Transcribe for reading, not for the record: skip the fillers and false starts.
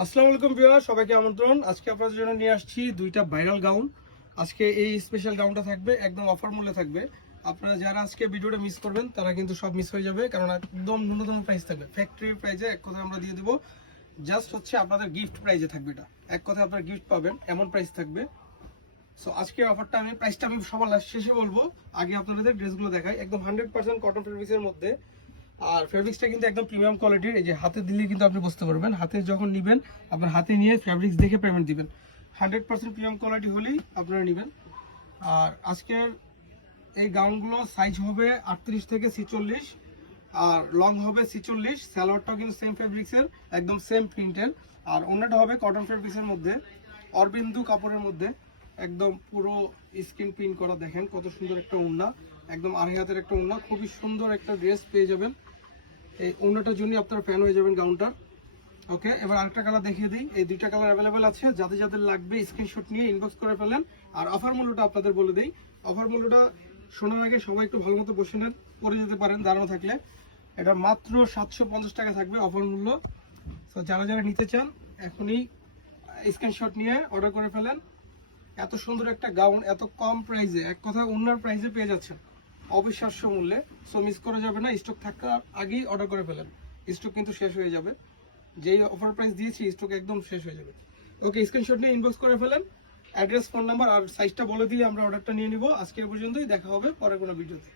আসসালামু আলাইকুম ভিউয়ার, সবাইকে আমন্ত্রণ। আজকে আপনাদের জন্য নিয়ে আসছি দুইটা ভাইরাল গাউন। আজকে এই স্পেশাল গাউনটা থাকবে একদম অফার মূল্যে থাকবে। আপনারা যারা আজকে ভিডিওটা মিস করবেন তারা কিন্তু সব মিস হয়ে যাবে, কারণ একদম ন্যূনতম প্রাইস থাকবে, ফ্যাক্টরি প্রাইসে এক কথা আমরা দিয়ে দেবো। জাস্ট হচ্ছে আপনাদের গিফট প্রাইসে থাকবে, এটা এক কথা আপনারা গিফট পাবেন এমন প্রাইস থাকবে। সো আজকের অফারটা প্রাইসটা আমি সবার শেষে বলবো। আগে আপনাদের ড্রেসগুলো দেখাই, একদম 100% কটন ফেব্রিক্সের মধ্যে। আর ফেব্রিক্সটা কিন্তু একদম প্রিমিয়াম কোয়ালিটির। এই যে হাতে দিলে কিন্তু আপনি বুঝতে পারবেন, হাতে যখন নেবেন আপনার হাতে নিয়ে ফেব্রিক্স দেখে পেমেন্ট দিবেন। 100% প্রিমিয়াম কোয়ালিটি হলেই আপনারা নেবেন। আর আজকের এই গাউনগুলো সাইজ হবে 38 থেকে 46, আর লং হবে 46। সালোয়ারটাও কিন্তু সেম ফেব্রিক্সের, একদম সেম প্রিন্টের। আর অন্যটা হবে কটন ফেব্রিক্সের মধ্যে, অরবিন্দু কাপড়ের মধ্যে, একদম পুরো স্ক্রিন প্রিন্ট করা। দেখেন কত সুন্দর একটা ওড়না, একদম আড়াই হাতের একটা ওড়না। খুবই সুন্দর একটা ড্রেস পেয়ে যাবেন। এই ওড়নাটার জন্য আপনারা ফ্যান হয়ে যাবেন গাউনটা। ওকে, এবার আরেকটা কালার দেখিয়ে দিই। এই দুইটা কালার অ্যাভেলেবেল আছে, যাদের যাদের লাগবে স্ক্রিনশট নিয়ে ইনবক্স করে ফেলেন। আর অফার মূল্যটা আপনাদের বলে দিই। অফার মূল্যটা শোনার আগে সবাই একটু ভালো মতো বসে নেন, পরে যেতে পারেন দাঁড়ানো থাকলে। এটা মাত্র 750 টাকা থাকবে অফার মূল্য। তো যারা যারা নিতে চান এখনই স্ক্রিনশট নিয়ে অর্ডার করে ফেলেন। এত সুন্দর একটা গাউন এত কম প্রাইসে, এক কথা অন্যার প্রাইসে পেয়ে যাচ্ছেন অবিশ্বাস্য মূল্যে। সো মিস করা যাবে না, স্টক থাকার আগেই অর্ডার করে ফেলেন। স্টক কিন্তু শেষ হয়ে যাবে, যেই অফার প্রাইস দিয়েছি স্টক একদম শেষ হয়ে যাবে। ওকে, স্ক্রিনশট নিয়ে ইনবক্স করে ফেলেন। অ্যাড্রেস, ফোন নাম্বার আর সাইজটা বলে দিয়ে আমরা অর্ডারটা নিয়ে নিব। আজকের পর্যন্তই, দেখা হবে পরে কোনো ভিডিওতে।